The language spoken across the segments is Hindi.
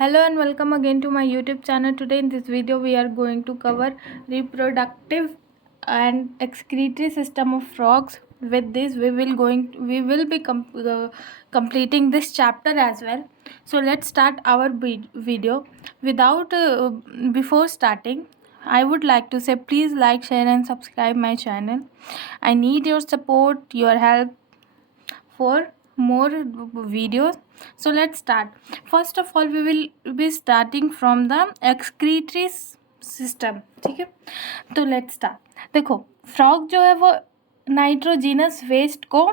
Hello and welcome again to my YouTube channel. Today in this video we are going to cover reproductive and excretory system of frogs. With this we will be completing this chapter as well. So let's start our video. Without before starting, I would like to say please like, share and subscribe my channel. I need your support, your help for more videos. So let's start. First of all we will be starting from the excretory system. ठीक है, तो लेट्स स्टार्ट. देखो, फ्रॉग जो है वो नाइट्रोजिनस वेस्ट को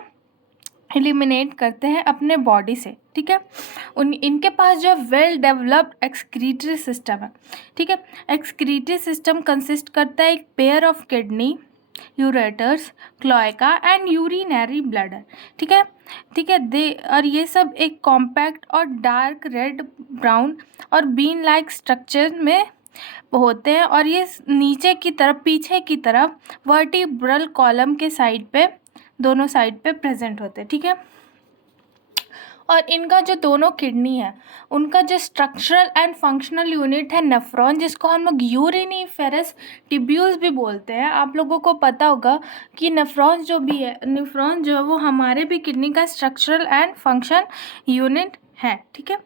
एलिमिनेट करते हैं अपने बॉडी से. ठीक है, इनके पास जो वेल डेवलप्ड एक्सक्रीटरी सिस्टम है. ठीक है, एक्सक्रीटरी सिस्टम कंसिस्ट करता है एक pair of kidney, ureters, cloaca and urinary bladder. ठीक है, ठीक है दे और ये सब एक कॉम्पैक्ट और डार्क रेड ब्राउन और बीन लाइक स्ट्रक्चर में होते हैं और ये नीचे की तरफ, पीछे की तरफ वर्टिब्रल कॉलम के साइड पे, दोनों साइड पे प्रेजेंट होते हैं. ठीक है, और इनका जो दोनों किडनी है उनका जो स्ट्रक्चरल एंड फंक्शनल यूनिट है नेफ्रॉन, जिसको हम लोग यूरिनिफेरस टिब्यूल्स भी बोलते हैं. आप लोगों को पता होगा कि नेफ्रॉन जो है वो हमारे भी किडनी का स्ट्रक्चरल एंड फंक्शन यूनिट है. ठीक है,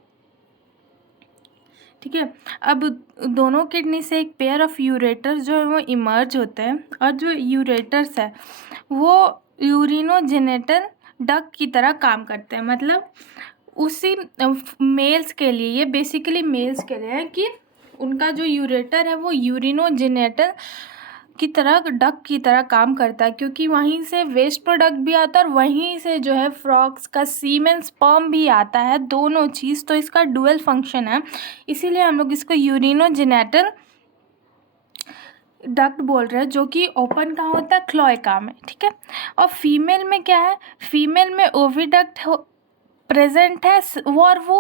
ठीक है. अब दोनों किडनी से एक पेयर ऑफ यूरेटर्स जो है वो इमर्ज होते हैं और जो यूरेटर्स है वो यूरिनोजेनेटल डक की तरह काम करते हैं. मतलब उसी मेल्स के लिए, ये बेसिकली मेल्स के लिए है कि उनका जो यूरेटर है वो यूरिनोजेनेटल की तरह, डक की तरह काम करता है, क्योंकि वहीं से वेस्ट प्रोडक्ट भी आता है और वहीं से जो है फ्रॉग्स का सीमेन, स्पर्म भी आता है, दोनों चीज़. तो इसका डुअल फंक्शन है, इसीलिए हम लोग इसको यूरिनोजेनेटल डक्ट बोल रहे हैं, जो कि ओपन कहाँ होता है, क्लोएका में. ठीक है, और फीमेल में क्या है, फीमेल में ओविडक्ट प्रेजेंट है और वो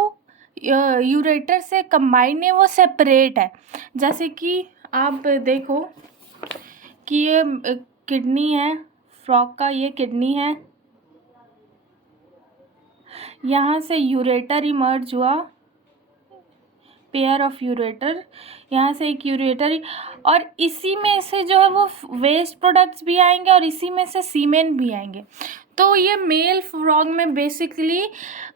यूरेटर से कंबाइन है, वो सेपरेट है. जैसे कि आप देखो कि ये किडनी है फ्रॉग का, ये किडनी है, यहाँ से यूरेटर इमर्ज हुआ, पेयर ऑफ यूरेटर, यहाँ से एक यूरेटर, और इसी में से जो है वो वेस्ट प्रोडक्ट्स भी आएंगे और इसी में से सीमेन भी आएंगे. तो ये मेल फ्रॉग में बेसिकली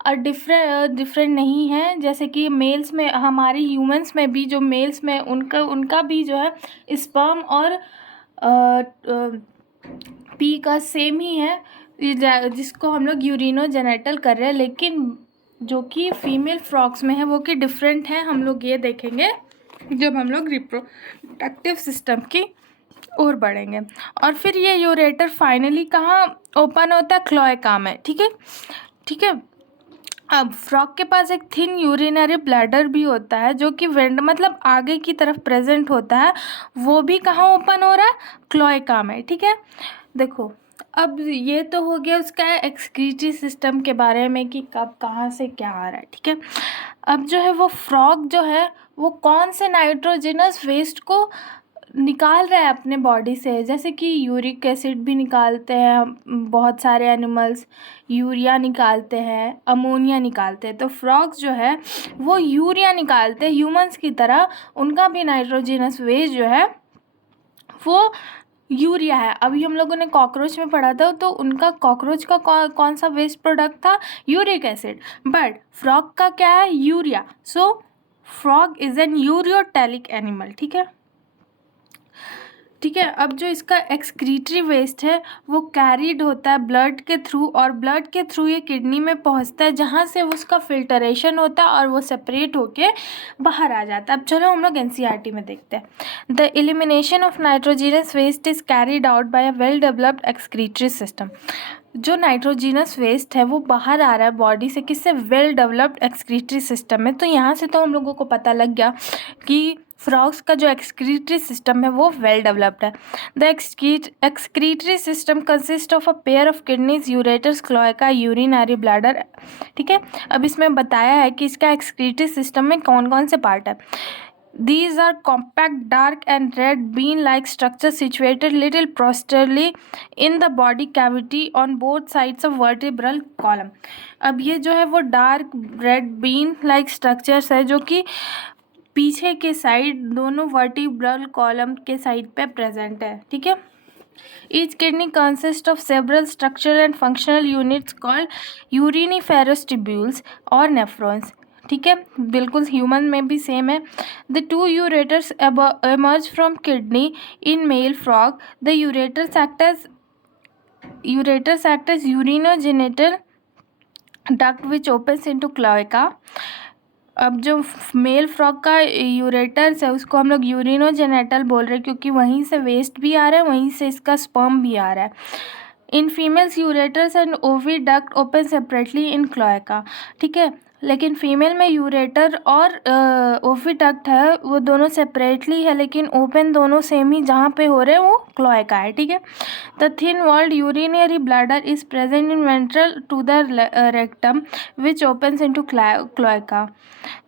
डिफरेंट नहीं है. जैसे कि मेल्स में, हमारे ह्यूमंस में भी जो मेल्स में उनका भी जो है स्पर्म और पी का सेम ही है, जिसको हम लोग यूरिनोजेनेटल कर रहे हैं. लेकिन जो कि फीमेल फ्रॉग्स में है वो कि डिफरेंट है. हम लोग ये देखेंगे जब हम लोग रिप्रोडक्टिव सिस्टम की ओर बढ़ेंगे. और फिर ये यूरेटर फाइनली कहाँ ओपन होता है, क्लोएका में. ठीक है, ठीक है. अब फ्रॉग के पास एक थिन यूरिनरी ब्लैडर भी होता है, जो कि वेंड मतलब आगे की तरफ प्रेजेंट होता है. वो भी कहाँ ओपन हो रहा है, क्लोएका में. ठीक है, देखो अब ये तो हो गया उसका एक्सक्रीटरी सिस्टम के बारे में कि कब कहाँ से क्या आ रहा है. ठीक है, अब जो है वो फ्रॉग जो है वो कौन से नाइट्रोजनस वेस्ट को निकाल रहा है अपने बॉडी से. जैसे कि यूरिक एसिड भी निकालते हैं बहुत सारे एनिमल्स, यूरिया निकालते हैं, अमोनिया निकालते हैं. तो फ्रॉग्स जो है वो यूरिया निकालते हैं ह्यूमंस की तरह. उनका भी नाइट्रोजनस वेस्ट जो है वो यूरिया है. अभी हम लोगों ने कॉकरोच में पढ़ा था, तो उनका कॉकरोच का कौन सा वेस्ट प्रोडक्ट था, यूरिक एसिड. बट फ्रॉग का क्या है, urea. So frog is an ureotelic animal. ठीक है, ठीक है. अब जो इसका एक्सक्रीटरी वेस्ट है वो कैरीड होता है ब्लड के थ्रू, और ब्लड के थ्रू ये किडनी में पहुंचता है, जहाँ से उसका फिल्टरेशन होता है और वो सेपरेट होके बाहर आ जाता है. अब चलो हम लोग एनसीईआरटी में देखते हैं. The elimination of nitrogenous waste is carried out by a well developed excretory system. जो नाइट्रोजीनस वेस्ट है वो बाहर आ रहा है बॉडी से, किससे, वेल डेवलप्ड एक्सक्रीटरी सिस्टम में. तो यहाँ से तो हम लोगों को पता लग गया कि फ्रॉग्स का जो एक्सक्रीटरी सिस्टम है वो वेल डेवलप्ड है. The excretory system consist of a pair of kidneys, ureters, cloaca, urinary bladder. ठीक है, अब इसमें बताया है कि इसका एक्सक्रीटरी सिस्टम में कौन कौन से पार्ट है. These are compact, dark and red bean-like structures situated little posteriorly in the body cavity on both sides of vertebral column. अब ये जो है वो dark red been like structures है जो कि पीछे के साइड दोनों वर्टिब्रल कॉलम के साइड पे प्रेजेंट है, ठीक है। Each kidney consists of several structural and functional units called uriniferous tubules or nephrons. ठीक है, बिल्कुल ह्यूमन में भी सेम है। The two ureters emerge from kidney in male frog. The ureters act as urinogenital duct which opens into cloaca. अब जो मेल फ्रॉग का यूरेटर्स है उसको हम लोग यूरिनोजेनेटल बोल रहे हैं क्योंकि वहीं से वेस्ट भी आ रहा है, वहीं से इसका स्पर्म भी आ रहा है। In females ureters and oviduct open separately in cloaca, ठीक है। लेकिन फीमेल में यूरेटर और ओविडक्ट है वो दोनों सेपरेटली है, लेकिन ओपन दोनों सेम ही जहाँ पे हो रहे हैं वो क्लोएका है, ठीक है। The thin walled urinary bladder is present in ventral to the rectum which opens into cloaca.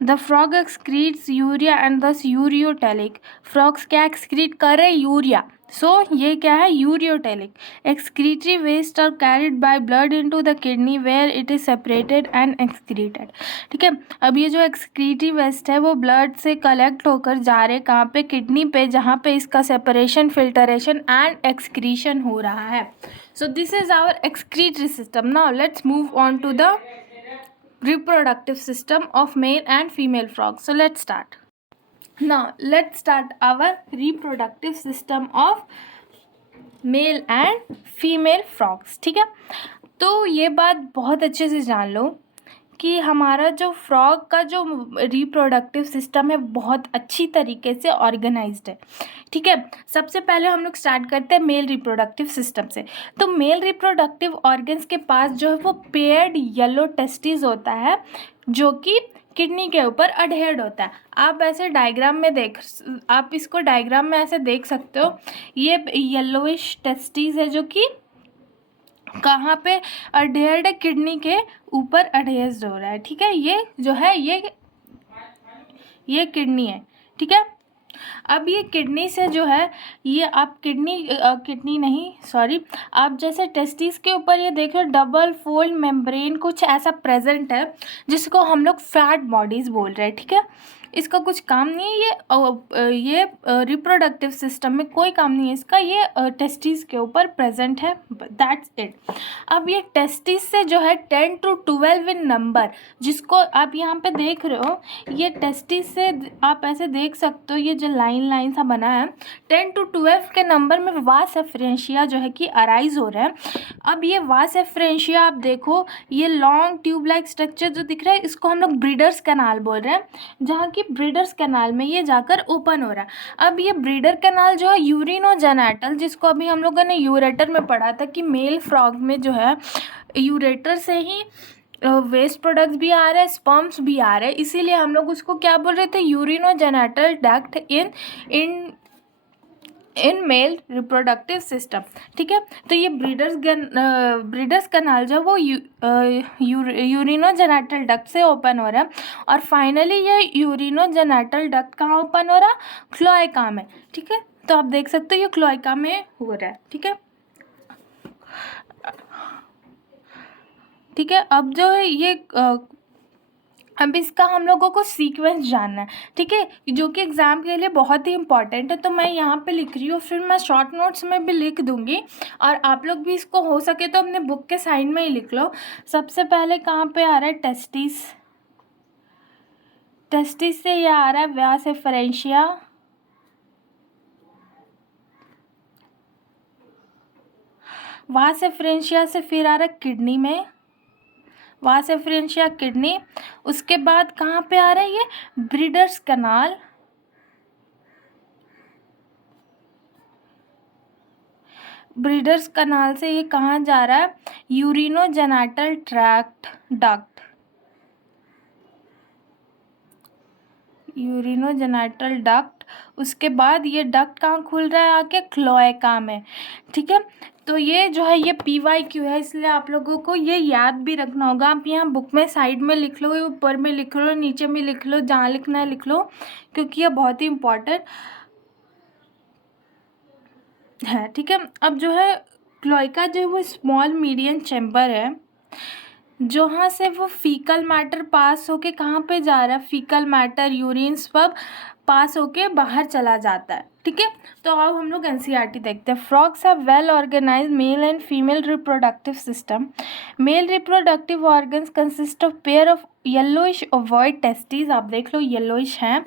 The frog excretes urea and thus ureotelic. Frogs क्या एक्सक्रीट कर रहे हैं? यूरिया। सो ये क्या है? Ureotelic. Excretory waste are carried by blood into the kidney where it is separated and excreted, ठीक है। अब ये जो एक्सक्रीटरी वेस्ट है वो ब्लड से कलेक्ट होकर जा रहे कहाँ पे? किडनी पे, जहाँ पे इसका सेपरेशन, फिल्टरेशन एंड एक्सक्रीशन हो रहा है। So this is our excretory system. Now let's move on to the reproductive system of male and female frogs. So let's start. Now let's start our reproductive system of male and female frogs, ठीक है। तो ये बात बहुत अच्छे से जान लो कि हमारा जो फ्रॉग का जो रिप्रोडक्टिव सिस्टम है बहुत अच्छी तरीके से ऑर्गेनाइज्ड है, ठीक है। सबसे पहले हम लोग स्टार्ट करते हैं मेल रिप्रोडक्टिव सिस्टम से। तो मेल रिप्रोडक्टिव ऑर्गन्स के पास जो है वो पेयर्ड येलो टेस्टिस होता है जो कि किडनी के ऊपर अडहेर्ड होता है। आप ऐसे डायग्राम में आप इसको डायग्राम में ऐसे देख सकते हो। ये येलोइश टेस्टिस है जो कि कहाँ पे अडहेर्ड है? किडनी के ऊपर अडहेर्ड हो रहा है, ठीक है। ये जो है ये किडनी है, ठीक है। अब ये किडनी से जो है ये आप किडनी नहीं, सॉरी, आप जैसे टेस्टिस के ऊपर ये देखो डबल फोल्ड मेम्ब्रेन कुछ ऐसा प्रेजेंट है जिसको हम लोग फैट बॉडीज बोल रहे हैं, ठीक है। इसका कुछ काम नहीं है, ये रिप्रोडक्टिव सिस्टम में कोई काम नहीं है इसका, ये टेस्टिस के ऊपर प्रेजेंट है, दैट्स इट। अब ये टेस्टिस से जो है 10 to 12 इन नंबर, जिसको आप यहाँ पे देख रहे हो, ये टेस्टिस से आप ऐसे देख सकते हो, ये जो लाइन सा बना है 10 to 12 के नंबर में वास एफरेंशिया जो है कि अराइज हो रहा है। अब ये वास एफरेंशिया आप देखो, ये लॉन्ग ट्यूब लाइक स्ट्रक्चर जो दिख रहा है इसको हम लोग ब्रीडर्स कैनाल बोल रहे हैं, जहाँ की ब्रीडर्स कैनाल में ये जाकर ओपन हो रहा है। अब ये ब्रीडर कैनाल जो है यूरिनोजेनेटल, जिसको अभी हम लोगों ने यूरेटर में पढ़ा था कि मेल फ्रॉग में जो है यूरेटर से ही वेस्ट प्रोडक्ट्स भी आ रहे हैं, स्पर्म्स भी आ रहे हैं, इसीलिए हम लोग उसको क्या बोल रहे थे? यूरिनोजेनेटल duct in male reproductive system, ठीक है। तो ये ब्रीडर्स कैनाल जो वो यूरिनोजेनेटल डक्ट से ओपन हो रहा है, और फाइनली ये यूरिनोजेनेटल डक्ट कहाँ ओपन हो रहा? क्लोएका में, ठीक है। तो आप देख सकते हो ये क्लोएका में हो रहा है, ठीक है। ठीक है, अब जो है ये अब इसका हम लोगों को सीक्वेंस जानना है, ठीक है, जो कि एग्ज़ाम के लिए बहुत ही इंपॉर्टेंट है। तो मैं यहाँ पे लिख रही हूँ, फिर मैं शॉर्ट नोट्स में भी लिख दूँगी, और आप लोग भी इसको हो सके तो अपने बुक के साइड में ही लिख लो। सबसे पहले कहाँ पे आ रहा है? टेस्टिस से ये आ रहा है व्यास एफरेंशिया, वास एफरेंशिया से फिर आ रहा है किडनी में, वास एफरेंशिया किडनी, उसके बाद कहाँ पे आ रहा है? ये ब्रीडर्स कैनाल, ब्रीडर्स कैनाल से ये कहाँ जा रहा है? यूरिनोजेनेटल ट्रैक्ट डक्ट, यूरिनोजेनाइटल डक्ट, उसके बाद ये डक्ट कहाँ खुल रहा है आके, क्लोएका में, ठीक है। तो ये जो है ये PYQ है, इसलिए आप लोगों को ये याद भी रखना होगा। आप यहाँ बुक में साइड में लिख लो, ऊपर में लिख लो, नीचे में लिख लो, जहाँ लिखना है लिख लो, क्योंकि ये बहुत ही इम्पोर्टेंट है, ठीक है। अब जो है क्लोएका जो है वो स्मॉल मीडियम चैम्बर है, जहाँ से वो फीकल मैटर पास होके कहाँ पे जा रहा है, फीकल मैटर, यूरिन सब पास होके बाहर चला जाता है, ठीक है। तो अब हम लोग NCERT देखते हैं। Frogs have well organised male and female reproductive system. Male reproductive organs consist of pair of yellowish ovoid testis, आप देख लो येलोइश हैं,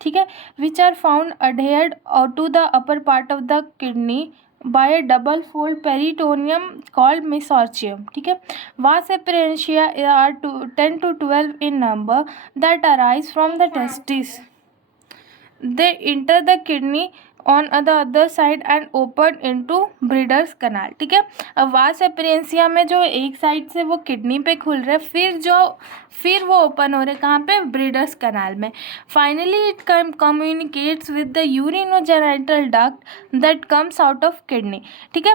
ठीक है, which are found adhered to the upper part of the kidney by a double fold peritoneum called mesorchium, ठीक है। Vas apparentia are 10 to 12 in number that arise from the testes. They enter the kidney on the other side and open into Bidder's canal, ठीक है। अब वास एपरेंसिया में जो एक साइड से वो किडनी पे खुल रहे, फिर वो ओपन हो रहे कहाँ पे, ब्रीडर्स कनाल में। Finally it communicates with the urinogenital duct that comes out of kidney, ठीक है।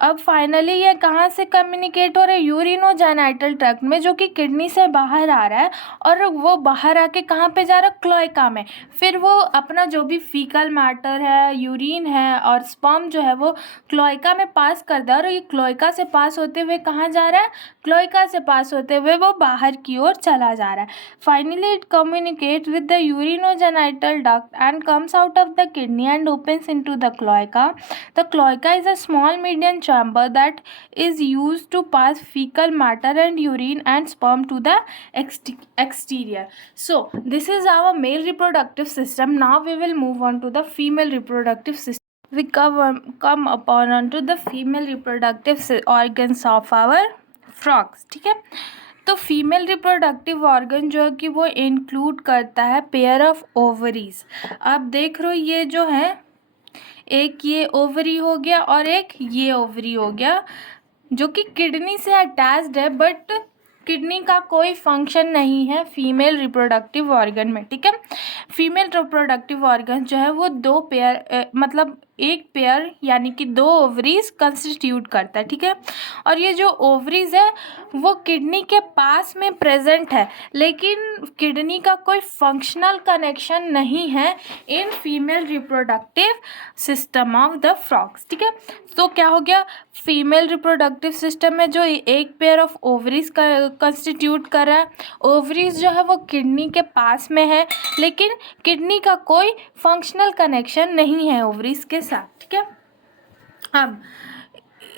अब फाइनली ये कहाँ से कम्युनिकेट हो रहा है, यूरिनोजेनाइटल ट्रैक्ट में, जो कि किडनी से बाहर आ रहा है, और वो बाहर आके कहाँ पे जा रहा है, क्लोएका में। फिर वो अपना जो भी फीकल मैटर है, यूरिन है और स्पर्म जो है वो क्लोएका में पास कर दे, और ये क्लोएका से पास होते हुए कहाँ जा रहा है, क्लोएका से पास होते हुए वो बाहर की ओर चला जा रहा है। Finally it communicate with the urinogenital duct and comes out of the kidney and opens into the cloaca. The cloaca is a small medium chamber that is used to pass fecal matter and urine and sperm to the exterior. So this is our male reproductive system. Now we will move on to the female reproductive system. We come upon onto the female reproductive organs of our frogs, ठीक है। तो फीमेल रिप्रोडक्टिव ऑर्गन जो है कि वो इंक्लूड करता है पेयर ऑफ ओवरीज। आप देख रहे हो ये जो है, एक ये ओवरी हो गया और एक ये ओवरी हो गया, जो कि किडनी से अटैच्ड है, बट किडनी का कोई फंक्शन नहीं है फीमेल रिप्रोडक्टिव ऑर्गन में, ठीक है। फीमेल रिप्रोडक्टिव ऑर्गन जो है वो दो पेयर मतलब एक पेयर यानी कि दो ओवरीज कंस्टिट्यूट करता है, ठीक है। और ये जो ओवरीज है वो किडनी के पास में प्रेजेंट है, लेकिन किडनी का कोई फंक्शनल कनेक्शन नहीं है in female reproductive system of the frogs, ठीक है। तो क्या हो गया, फीमेल रिप्रोडक्टिव सिस्टम में जो एक पेयर ऑफ ओवरीज कंस्टिट्यूट कर रहा है, ओवरीज जो है वो किडनी के पास में है, लेकिन किडनी का कोई फंक्शनल कनेक्शन नहीं है ओवरीज के साथ, ठीक है। अब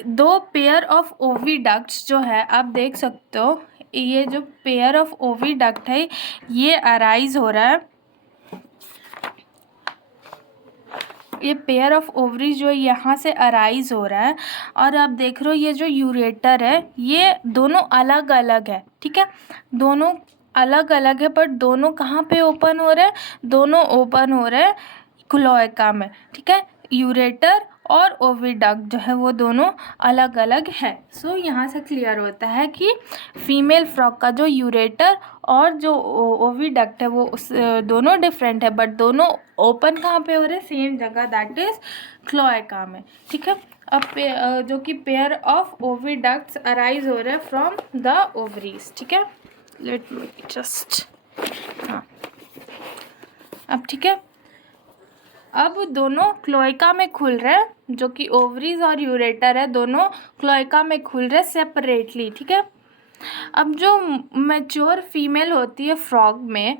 दो पेयर ऑफ ओविडक्ट्स जो है आप देख सकते हो, ये जो पेयर ऑफ ओविडक्ट है ये अराइज हो रहा है, ये पेयर ऑफ ओवरीज जो है यहाँ से अराइज हो रहा है, और आप देख रहे हो ये जो यूरेटर है ये दोनों अलग अलग है, ठीक है। दोनों अलग अलग है, पर दोनों कहाँ पे ओपन हो रहे हैं, दोनों ओपन हो रहे हैं क्लोएका में, ठीक है। यूरेटर और ओविडक्ट जो है वो दोनों अलग अलग है। सो यहाँ से क्लियर होता है कि फीमेल फ्रॉग का जो यूरेटर और जो ओविडक्ट है वो दोनों डिफरेंट है, बट दोनों ओपन कहाँ पे हो रहे हैं, सेम जगह, दैट इज क्लोएका में, ठीक है। अब जो कि पेयर ऑफ ओविडक्ट्स अराइज हो रहे हैं फ्रॉम द ओवरीज, ठीक है। लेट मी जस्ट, हाँ अब ठीक है। अब दोनों क्लोएका में खुल रहे हैं, जो कि ओवरीज और यूरेटर है दोनों क्लोएका में खुल रहे सेपरेटली, ठीक है। अब जो मैच्योर फीमेल होती है फ्रॉग में,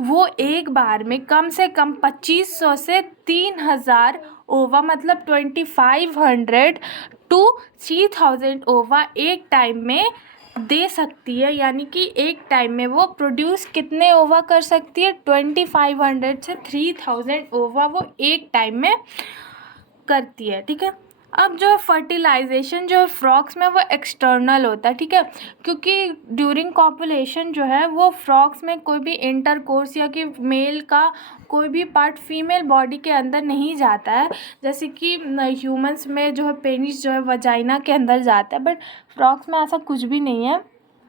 वो एक बार में कम से कम 2500 से 3000 ओवा, मतलब 2500 to 3000 ओवा एक टाइम में दे सकती है। यानी कि एक टाइम में वो प्रोड्यूस कितने ओवा कर सकती है, 2500 से 3000 ओवा वो एक टाइम में करती है, ठीक है। अब जो है फर्टिलाइजेशन जो है फ्रॉग्स में वो एक्सटर्नल होता है, ठीक है, क्योंकि ड्यूरिंग कॉपुलेशन जो है वो फ्रॉग्स में कोई भी इंटरकोर्स या कि मेल का कोई भी पार्ट फीमेल बॉडी के अंदर नहीं जाता है, जैसे कि ह्यूमंस में जो है पेनिस जो है वजाइना के अंदर जाता है, बट फ्रॉग्स में ऐसा कुछ भी नहीं है।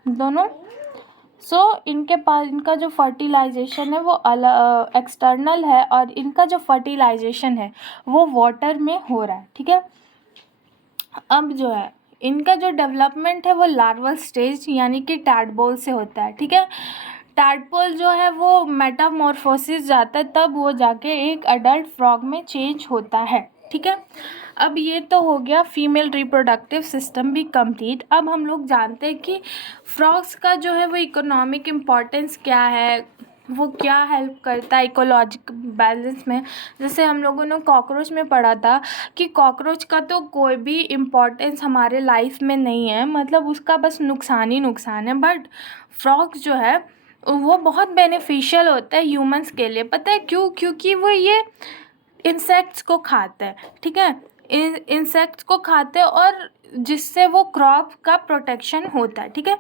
दोनों सो इनके पास इनका जो फर्टिलाइजेशन है वो एक्सटर्नल है, और इनका जो फर्टिलाइजेशन है वो वाटर में हो रहा है, ठीक है। अब जो है इनका जो डेवलपमेंट है वो लार्वल स्टेज यानी कि टैडपोल से होता है, ठीक है। टैडपोल जो है वो मेटामॉर्फोसिस जाता है, तब वो जाके एक अडल्ट फ्रॉग में चेंज होता है, ठीक है। अब ये तो हो गया फीमेल रिप्रोडक्टिव सिस्टम भी कंप्लीट। अब हम लोग जानते हैं कि फ्रॉग्स का जो है वो इकोनॉमिक इम्पोर्टेंस क्या है, वो क्या हेल्प करता है इकोलॉजिक बैलेंस में। जैसे हम लोगों ने कॉकरोच में पढ़ा था कि कॉकरोच का तो कोई भी इम्पोर्टेंस हमारे लाइफ में नहीं है, मतलब उसका बस नुकसान ही नुकसान है। बट फ्रॉग्स जो है वो बहुत बेनिफिशियल होता है ह्यूमंस के लिए। पता है क्यों? क्योंकि वो ये इंसेक्ट्स को खाते हैं, ठीक है। इंसेक्ट्स को खाते हैं और जिससे वो क्रॉप का प्रोटेक्शन होता है, ठीक है।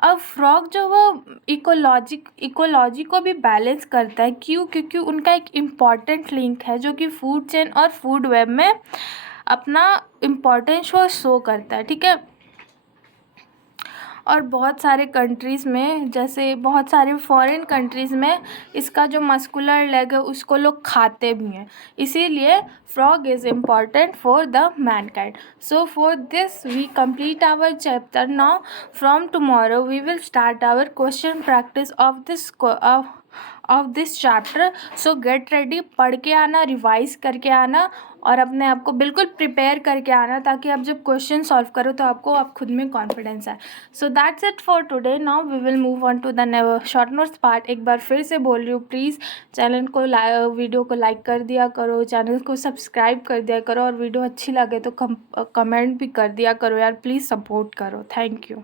अब फ्रॉग जो वो इकोलॉजी को भी बैलेंस करता है। क्यों? क्योंकि उनका एक इम्पॉर्टेंट लिंक है जो कि फूड चेन और फूड वेब में अपना इम्पोर्टेंस वो शो करता है, ठीक है। और बहुत सारे कंट्रीज़ में, जैसे बहुत सारे फॉरेन कंट्रीज़ में इसका जो मस्कुलर लेग है उसको लोग खाते भी हैं। इसीलिए frog is important for the mankind. So for this we complete our chapter now. From tomorrow we will start our question practice of this chapter. So get ready, पढ़ के आना, रिवाइज करके आना और अपने आप को बिल्कुल प्रिपेयर करके आना, ताकि आप जब क्वेश्चन सॉल्व करो तो आपको आप खुद में कॉन्फिडेंस आए। So that's it for today. Now we will move on to the short notes part. एक बार फिर से बोल रही हूँ, प्लीज़ चैनल को वीडियो को लाइक कर दिया करो, चैनल को सब्सक्राइब कर दिया करो, और वीडियो अच्छी लगे तो कमेंट भी कर दिया करो यार, प्लीज़ सपोर्ट करो। Thank you.